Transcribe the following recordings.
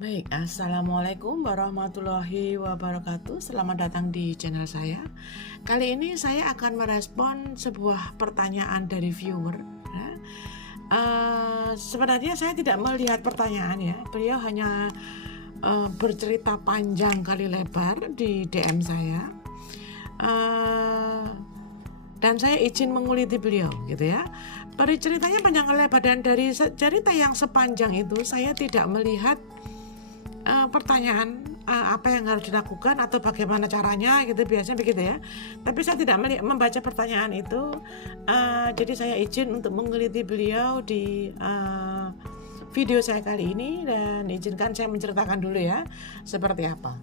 Baik, Assalamualaikum warahmatullahi wabarakatuh. Selamat datang di channel saya. Kali ini saya akan merespon sebuah pertanyaan dari viewer. Sebenarnya saya tidak melihat pertanyaan ya. Beliau hanya bercerita panjang kali lebar di DM saya. Dan saya izin menguliti beliau gitu ya. Dari ceritanya panjang lebar, dan dari cerita yang sepanjang itu saya tidak melihat pertanyaan apa yang harus dilakukan atau bagaimana caranya gitu, biasanya begitu ya. Tapi saya tidak membaca pertanyaan itu, jadi saya izin untuk menguliti beliau di video saya kali ini, dan izinkan saya menceritakan dulu ya seperti apa.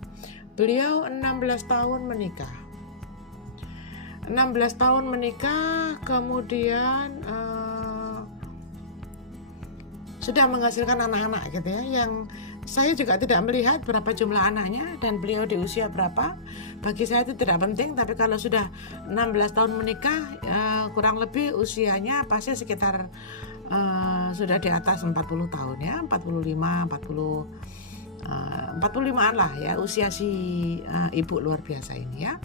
Beliau 16 tahun menikah, kemudian sudah menghasilkan anak-anak gitu ya, yang saya juga tidak melihat berapa jumlah anaknya dan beliau di usia berapa. Bagi saya itu tidak penting, tapi kalau sudah 16 tahun menikah, kurang lebih usianya pasti sekitar sudah di atas 40 tahun ya, 45-an lah ya usia si ibu luar biasa ini ya.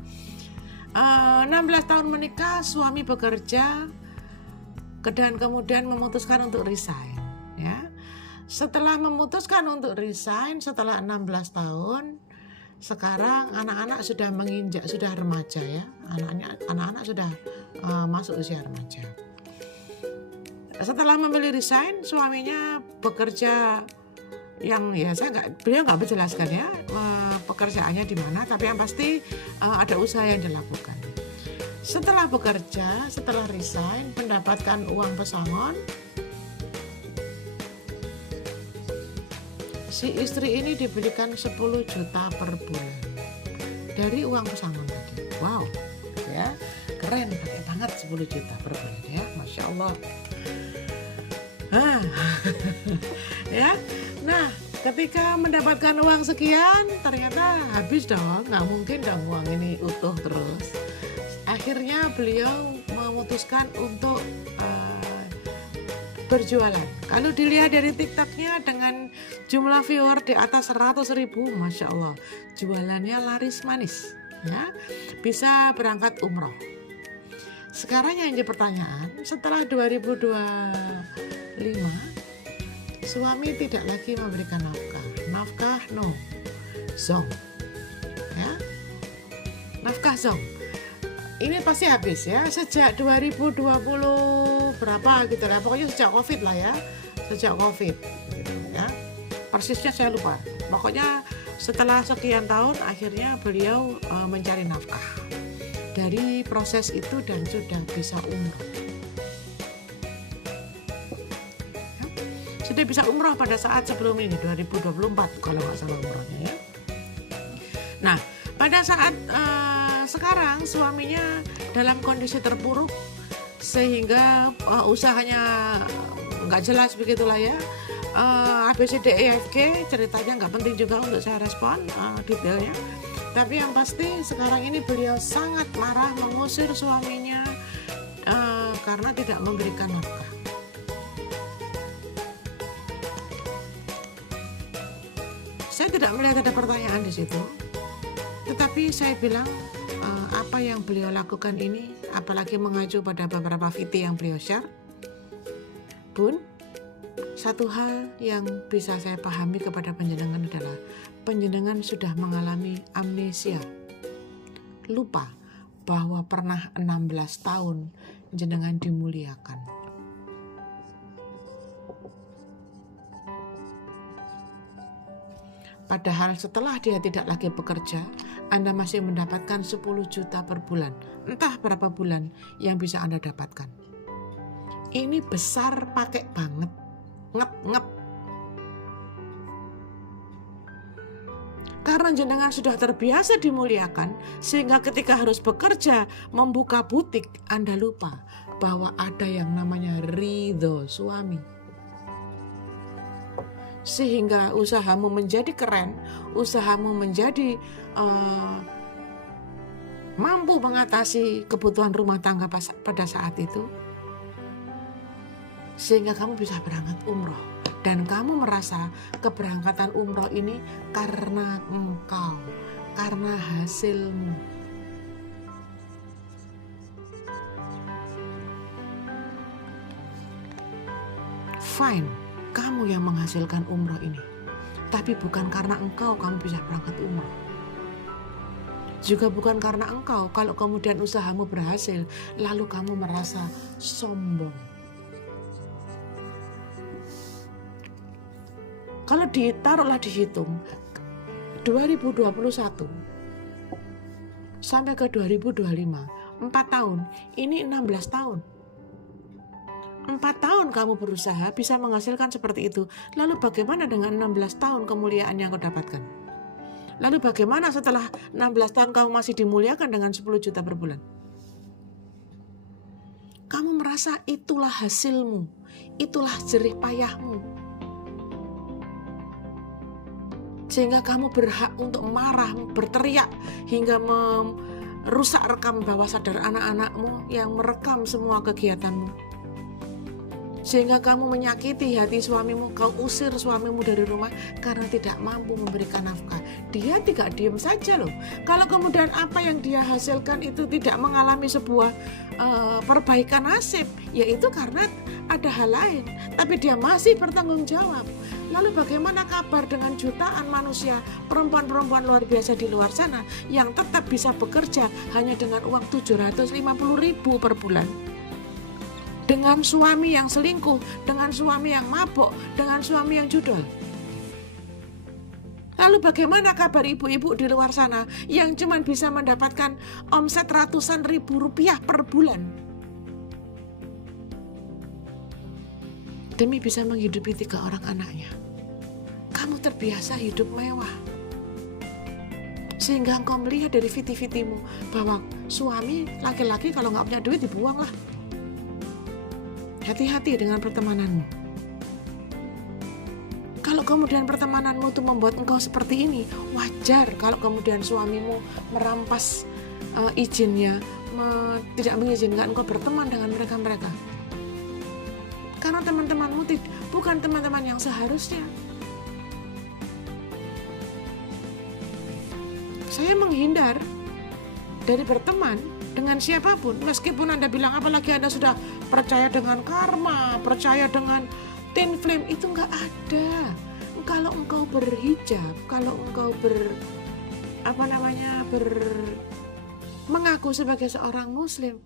16 tahun menikah, suami bekerja dan kemudian memutuskan untuk resign ya. Setelah memutuskan untuk resign setelah 16 tahun, sekarang anak-anak sudah menginjak, sudah remaja ya. Anak-anak sudah masuk usia remaja. Setelah memilih resign, suaminya bekerja yang ya beliau nggak menjelaskan ya pekerjaannya di mana, tapi yang pasti ada usaha yang dilakukan. Setelah bekerja, setelah resign, mendapatkan uang pesangon, si istri ini diberikan 10 juta per bulan dari uang pesangon tadi. Wow, ya keren, pakai banget 10 juta per bulan ya, Masya Allah. Ya, nah ketika mendapatkan uang sekian, ternyata habis dong, nggak mungkin dong uang ini utuh terus. Akhirnya beliau memutuskan untuk berjualan. Kalau dilihat dari TikToknya dengan jumlah viewer di atas 100.000, Masya Allah, jualannya laris manis ya, bisa berangkat umroh. Sekarang yang jadi pertanyaan, setelah 2025 suami tidak lagi memberikan nafkah no, zong ya, nafkah zong ini pasti habis ya, sejak 2020 berapa gitu lah, pokoknya sejak COVID lah ya, sejak COVID gitu ya, persisnya saya lupa. Pokoknya setelah sekian tahun akhirnya beliau mencari nafkah dari proses itu dan sudah bisa umroh. Ya, sudah bisa umroh pada saat sebelum ini 2024 kalau nggak salah umrohnya ya. Nah pada saat sekarang suaminya dalam kondisi terpuruk sehingga usahanya nggak jelas begitulah ya, ABCDEFG ceritanya nggak penting juga untuk saya respon detailnya. Tapi yang pasti sekarang ini beliau sangat marah, mengusir suaminya karena tidak memberikan nafkah. Saya tidak melihat ada pertanyaan di situ, tetapi saya bilang apa yang beliau lakukan ini, apalagi mengacu pada beberapa video yang beliau share, Bun, satu hal yang bisa saya pahami kepada panjenengan adalah panjenengan sudah mengalami amnesia, lupa bahwa pernah 16 tahun jenengan dimuliakan. Padahal setelah dia tidak lagi bekerja, Anda masih mendapatkan 10 juta per bulan. Entah berapa bulan yang bisa Anda dapatkan. Ini besar pakai banget. Ngep. Karena jenengan sudah terbiasa dimuliakan, sehingga ketika harus bekerja, membuka butik, Anda lupa bahwa ada yang namanya ridho suami. Sehingga usahamu menjadi keren, usahamu menjadi mampu mengatasi kebutuhan rumah tangga pada saat itu, sehingga kamu bisa berangkat umroh. Dan kamu merasa keberangkatan umroh ini karena engkau, karena hasilmu. Fine, kamu yang menghasilkan umroh ini. Tapi bukan karena engkau kamu bisa berangkat umroh. Juga bukan karena engkau kalau kemudian usahamu berhasil, lalu kamu merasa sombong. Kalau ditaruhlah dihitung 2021 sampai ke 2025, 4 tahun, ini 16 tahun. 4 tahun kamu berusaha bisa menghasilkan seperti itu. Lalu bagaimana dengan 16 tahun kemuliaan yang kau dapatkan? Lalu bagaimana setelah 16 tahun kamu masih dimuliakan dengan 10 juta per bulan? Kamu merasa itulah hasilmu, itulah jerih payahmu. Sehingga kamu berhak untuk marah, berteriak, hingga merusak rekam bawah sadar anak-anakmu yang merekam semua kegiatanmu. Sehingga kamu menyakiti hati suamimu, kau usir suamimu dari rumah karena tidak mampu memberikan nafkah. Dia tidak diam saja loh. Kalau kemudian apa yang dia hasilkan itu tidak mengalami sebuah perbaikan nasib, yaitu karena ada hal lain. Tapi dia masih bertanggung jawab. Lalu bagaimana kabar dengan jutaan manusia, perempuan-perempuan luar biasa di luar sana yang tetap bisa bekerja hanya dengan uang 750.000 per bulan? Dengan suami yang selingkuh, dengan suami yang mabuk, dengan suami yang judol. Lalu bagaimana kabar ibu-ibu di luar sana yang cuma bisa mendapatkan omset ratusan ribu rupiah per bulan demi bisa menghidupi 3 orang anaknya? Kamu terbiasa hidup mewah, sehingga engkau melihat dari viti-vitimu bahwa suami laki-laki kalau nggak punya duit dibuang lah. Hati-hati dengan pertemananmu. Kalau kemudian pertemananmu itu membuat engkau seperti ini, wajar kalau kemudian suamimu merampas izinnya, tidak mengizinkan engkau berteman dengan mereka-mereka. Karena teman-temanmu bukan teman-teman yang seharusnya. Saya menghindar dari berteman dengan siapapun, meskipun Anda bilang apalagi Anda sudah percaya dengan karma, percaya dengan twin flame, itu nggak ada. Kalau engkau berhijab, kalau engkau mengaku sebagai seorang muslim,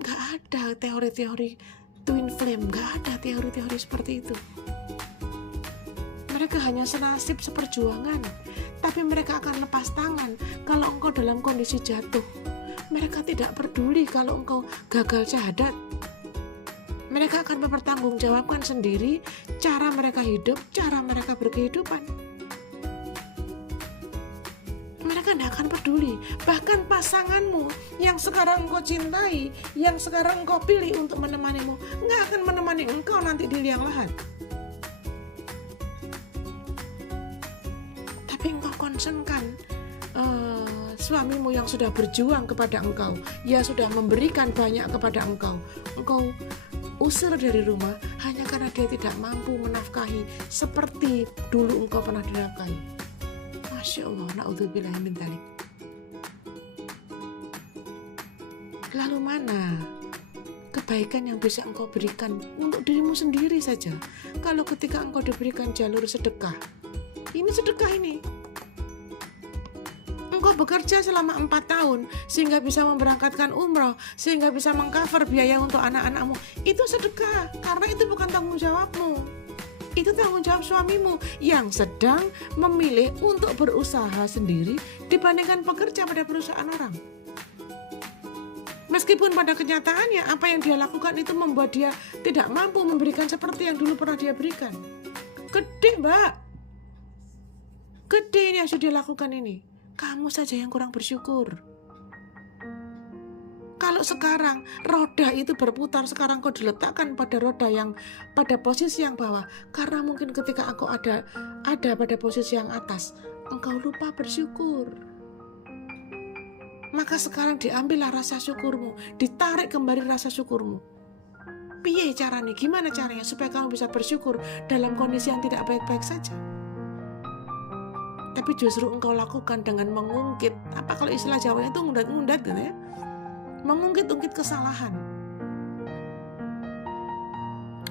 nggak ada teori-teori twin flame, nggak ada teori-teori seperti itu. Mereka hanya senasib seperjuangan, tapi mereka akan lepas tangan kalau engkau dalam kondisi jatuh. Mereka tidak peduli kalau engkau gagal syahadat. Mereka akan mempertanggungjawabkan sendiri cara mereka hidup, cara mereka berkehidupan. Mereka tidak akan peduli. Bahkan pasanganmu yang sekarang engkau cintai, yang sekarang engkau pilih untuk menemanimu, nggak akan menemani engkau nanti di liang lahat. Tapi engkau concernkan suamimu yang sudah berjuang kepada engkau, ia sudah memberikan banyak kepada engkau usir dari rumah hanya karena dia tidak mampu menafkahi seperti dulu engkau pernah dinafkahi. Masya Allah, na'udzubillah min dzalik. Lalu mana kebaikan yang bisa engkau berikan untuk dirimu sendiri saja? Kalau ketika engkau diberikan jalur sedekah, ini sedekah ini, engkau bekerja selama 4 tahun sehingga bisa memberangkatkan umroh, sehingga bisa mengcover biaya untuk anak-anakmu, itu sedekah, karena itu bukan tanggung jawabmu. Itu tanggung jawab suamimu yang sedang memilih untuk berusaha sendiri dibandingkan bekerja pada perusahaan orang. Meskipun pada kenyataannya apa yang dia lakukan itu membuat dia tidak mampu memberikan seperti yang dulu pernah dia berikan. Gede, Mbak. Gede ini yang sudah dia lakukan ini. Kamu saja yang kurang bersyukur. Kalau sekarang roda itu berputar, sekarang kau diletakkan pada roda yang pada posisi yang bawah, karena mungkin ketika engkau ada pada posisi yang atas, engkau lupa bersyukur. Maka sekarang diambillah rasa syukurmu, ditarik kembali rasa syukurmu. Piye caranya? Gimana caranya supaya kamu bisa bersyukur dalam kondisi yang tidak baik-baik saja? Tapi justru engkau lakukan dengan mengungkit, apa kalau istilah Jawanya itu ngundat-ngundat gitu ya, mengungkit-ungkit kesalahan.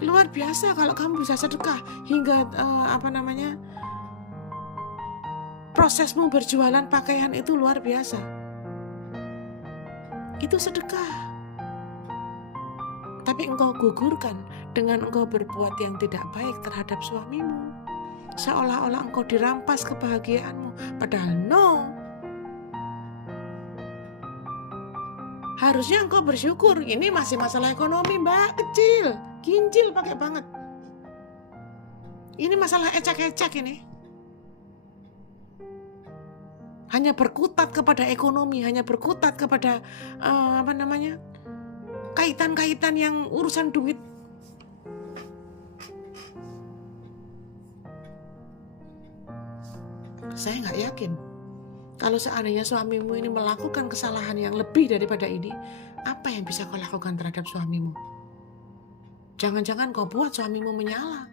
Luar biasa kalau kamu bisa sedekah hingga prosesmu berjualan pakaian itu luar biasa. Itu sedekah. Tapi engkau gugurkan dengan engkau berbuat yang tidak baik terhadap suamimu. Seolah-olah engkau dirampas kebahagiaanmu. Padahal no. Harusnya engkau bersyukur. Ini masih masalah ekonomi, Mbak, kecil. Kincil pakai banget. Ini masalah ecek-ecek ini. Hanya berkutat kepada ekonomi, hanya berkutat kepada kaitan-kaitan yang urusan duit. Saya nggak yakin kalau seandainya suamimu ini melakukan kesalahan yang lebih daripada ini, apa yang bisa kau lakukan terhadap suamimu? Jangan-jangan kau buat suamimu menyala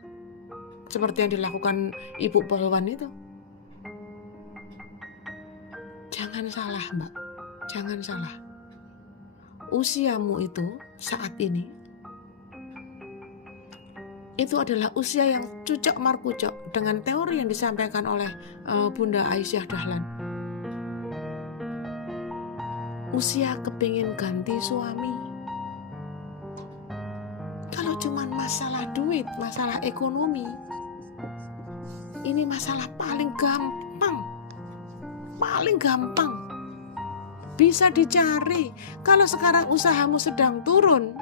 seperti yang dilakukan ibu polwan itu. Jangan salah, Mbak, jangan salah. Usiamu itu saat ini itu adalah usia yang cucok markucok dengan teori yang disampaikan oleh Bunda Aisyah Dahlan. Usia kepingin ganti suami. Kalau cuma masalah duit, masalah ekonomi, ini masalah paling gampang. Paling gampang. Bisa dicari. Kalau sekarang usahamu sedang turun,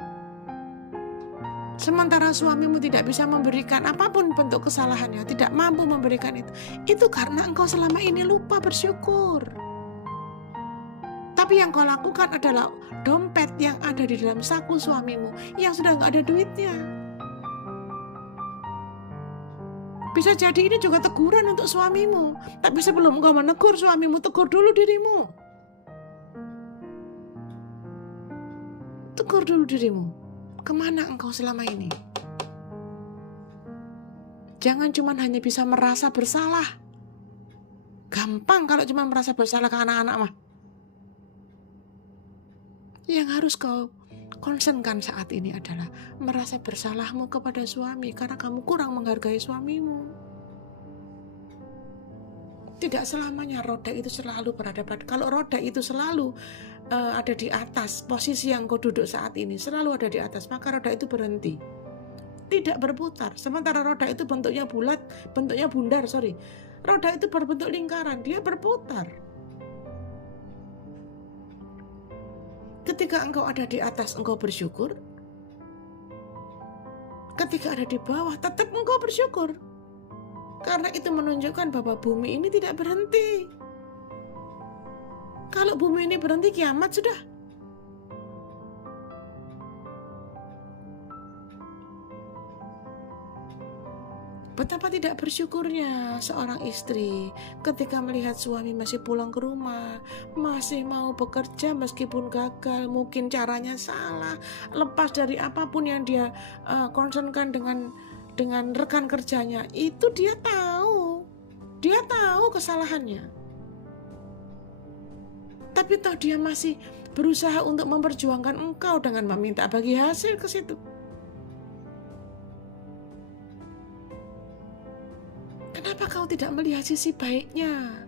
sementara suamimu tidak bisa memberikan apapun bentuk kesalahannya, tidak mampu memberikan itu karena engkau selama ini lupa bersyukur. Tapi yang kau lakukan adalah dompet yang ada di dalam saku suamimu yang sudah nggak ada duitnya. Bisa jadi ini juga teguran untuk suamimu. Tapi sebelum engkau menegur suamimu, tegur dulu dirimu. Tegur dulu dirimu. Kemana engkau selama ini? Jangan cuma hanya bisa merasa bersalah. Gampang kalau cuma merasa bersalah ke anak-anak mah. Yang harus kau concernkan saat ini adalah merasa bersalahmu kepada suami karena kamu kurang menghargai suamimu. Tidak selamanya roda itu selalu berada pada. Kalau roda itu selalu ada di atas, posisi yang kau duduk saat ini selalu ada di atas, maka roda itu berhenti, tidak berputar. Sementara roda itu bentuknya bulat, bentuknya bundar, roda itu berbentuk lingkaran, dia berputar. Ketika engkau ada di atas, engkau bersyukur. Ketika ada di bawah, tetap engkau bersyukur. Karena itu menunjukkan bahwa bumi ini tidak berhenti. Kalau bumi ini berhenti, kiamat sudah. Betapa tidak bersyukurnya seorang istri ketika melihat suami masih pulang ke rumah, masih mau bekerja meskipun gagal, mungkin caranya salah, lepas dari apapun yang dia concernkan dengan rekan kerjanya, itu dia tahu kesalahannya. Tapi toh dia masih berusaha untuk memperjuangkan engkau dengan meminta bagi hasil ke situ. Kenapa kau tidak melihat sisi baiknya?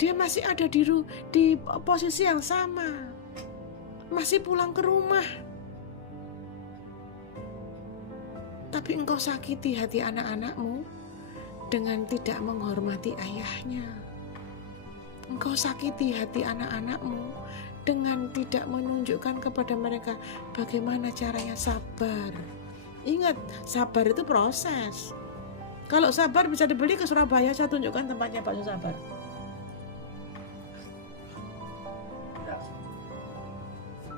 Dia masih ada di posisi yang sama. Masih pulang ke rumah. Tapi engkau sakiti hati anak-anakmu dengan tidak menghormati ayahnya. Engkau sakiti hati anak-anakmu dengan tidak menunjukkan kepada mereka bagaimana caranya sabar. Ingat, sabar itu proses. Kalau sabar bisa dibeli ke Surabaya, saya tunjukkan tempatnya bakso sabar.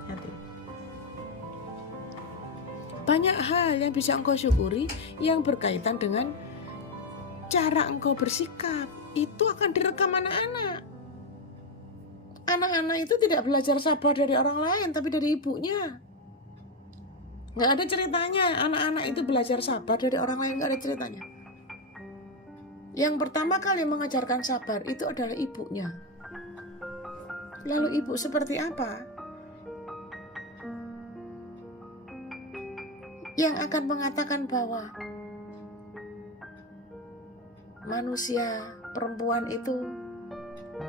Hati. Banyak hal yang bisa engkau syukuri yang berkaitan dengan cara engkau bersikap. Itu akan direkam anak-anak. Anak-anak itu tidak belajar sabar dari orang lain, tapi dari ibunya. Nggak ada ceritanya anak-anak itu belajar sabar dari orang lain, nggak ada ceritanya. Yang pertama kali mengajarkan sabar itu adalah ibunya. Lalu ibu seperti apa yang akan mengatakan bahwa manusia perempuan itu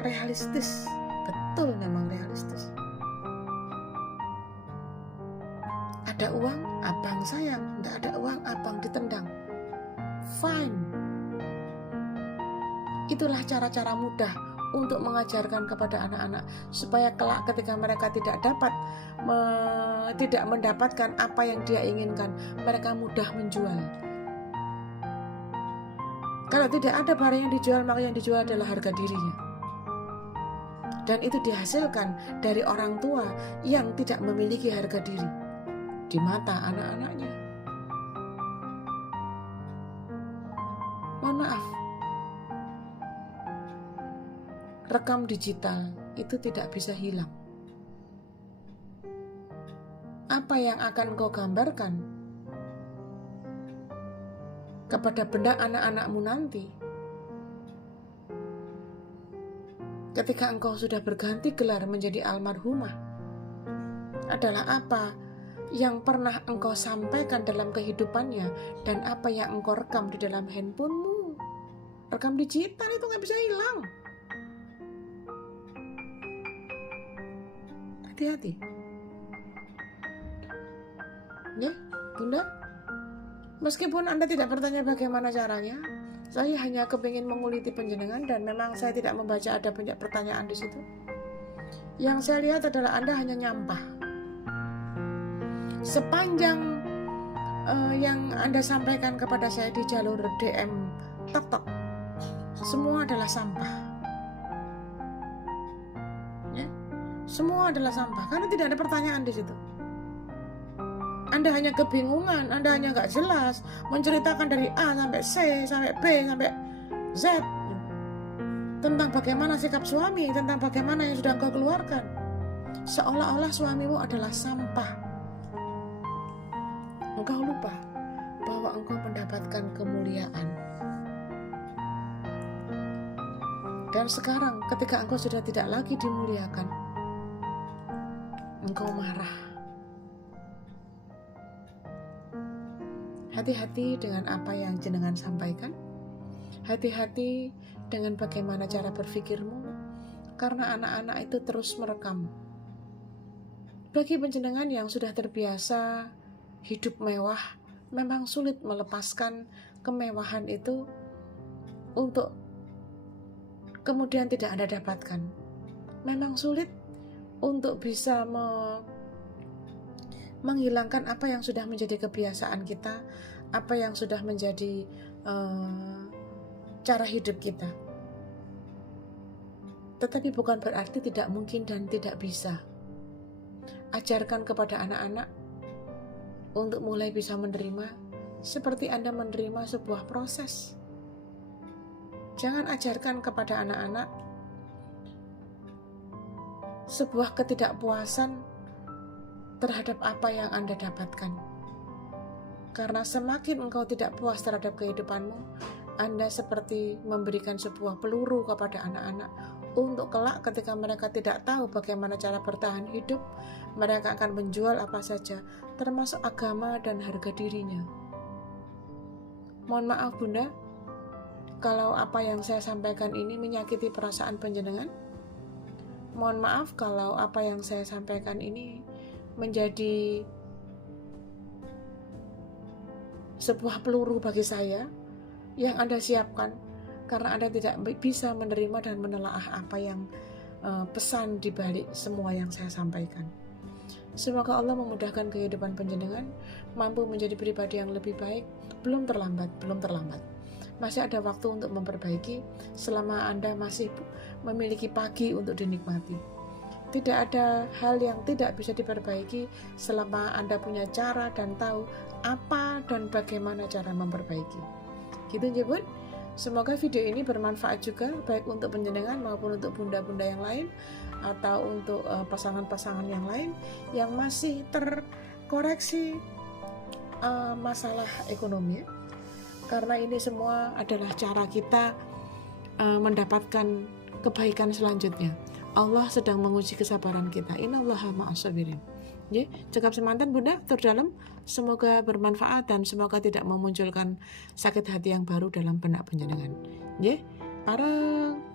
realistis? Betul, memang realistis. Ada uang, abang sayang. Nggak ada uang, abang ditendang. Fine. Itulah cara-cara mudah untuk mengajarkan kepada anak-anak supaya kelak ketika mereka tidak mendapatkan apa yang dia inginkan, mereka mudah menjual. Kalau tidak ada barang yang dijual, maka yang dijual adalah harga dirinya. Dan itu dihasilkan dari orang tua yang tidak memiliki harga diri di mata anak-anaknya. Mohon maaf, rekam digital itu tidak bisa hilang. Apa yang akan kau gambarkan kepada benak anak-anakmu nanti ketika engkau sudah berganti gelar menjadi almarhumah adalah apa yang pernah engkau sampaikan dalam kehidupannya dan apa yang engkau rekam di dalam handphonemu. Rekam digital itu gak bisa hilang. Hati-hati ya Bunda. Meskipun Anda tidak bertanya bagaimana caranya, saya hanya kepingin menguliti penjenengan dan memang saya tidak membaca ada banyak pertanyaan di situ. Yang saya lihat adalah Anda hanya nyampah. Sepanjang yang Anda sampaikan kepada saya di jalur DM TokTok, semua adalah sampah. Ya? Semua adalah sampah karena tidak ada pertanyaan di situ. Anda hanya kebingungan, Anda hanya nggak jelas menceritakan dari A sampai C, sampai B, sampai Z tentang bagaimana sikap suami, tentang bagaimana yang sudah engkau keluarkan. Seolah-olah suamimu adalah sampah. Engkau lupa bahwa engkau mendapatkan kemuliaan. Dan sekarang ketika engkau sudah tidak lagi dimuliakan, engkau marah. Hati-hati dengan apa yang jenengan sampaikan. Hati-hati dengan bagaimana cara berpikirmu, karena anak-anak itu terus merekam. Bagi penjenengan yang sudah terbiasa hidup mewah, memang sulit melepaskan kemewahan itu untuk kemudian tidak Anda dapatkan. Memang sulit untuk bisa menghilangkan apa yang sudah menjadi kebiasaan kita, apa yang sudah menjadi cara hidup kita. Tetapi bukan berarti tidak mungkin dan tidak bisa. Ajarkan kepada anak-anak untuk mulai bisa menerima seperti Anda menerima sebuah proses. Jangan ajarkan kepada anak-anak sebuah ketidakpuasan terhadap apa yang Anda dapatkan. Karena semakin engkau tidak puas terhadap kehidupanmu, Anda seperti memberikan sebuah peluru kepada anak-anak untuk kelak ketika mereka tidak tahu bagaimana cara bertahan hidup, mereka akan menjual apa saja, termasuk agama dan harga dirinya. Mohon maaf Bunda, kalau apa yang saya sampaikan ini menyakiti perasaan penjenengan. Mohon maaf kalau apa yang saya sampaikan ini menjadi sebuah peluru bagi saya yang Anda siapkan karena Anda tidak bisa menerima dan menelaah apa yang pesan di balik semua yang saya sampaikan. Semoga Allah memudahkan kehidupan penjenengan, mampu menjadi pribadi yang lebih baik. Belum terlambat. Masih ada waktu untuk memperbaiki selama Anda masih memiliki pagi untuk dinikmati. Tidak ada hal yang tidak bisa diperbaiki selama Anda punya cara dan tahu apa dan bagaimana cara memperbaiki. Gitu ya Bun. Semoga video ini bermanfaat juga baik untuk penjenengan maupun untuk bunda-bunda yang lain atau untuk pasangan-pasangan yang lain yang masih terkoreksi masalah ekonomi ya. Karena ini semua adalah cara kita mendapatkan kebaikan selanjutnya. Allah sedang menguji kesabaran kita. Innallaha ma'as-sabirin. Cekap semanten Bunda, tur dalam, semoga bermanfaat dan semoga tidak memunculkan sakit hati yang baru dalam benak panjenengan. Pareng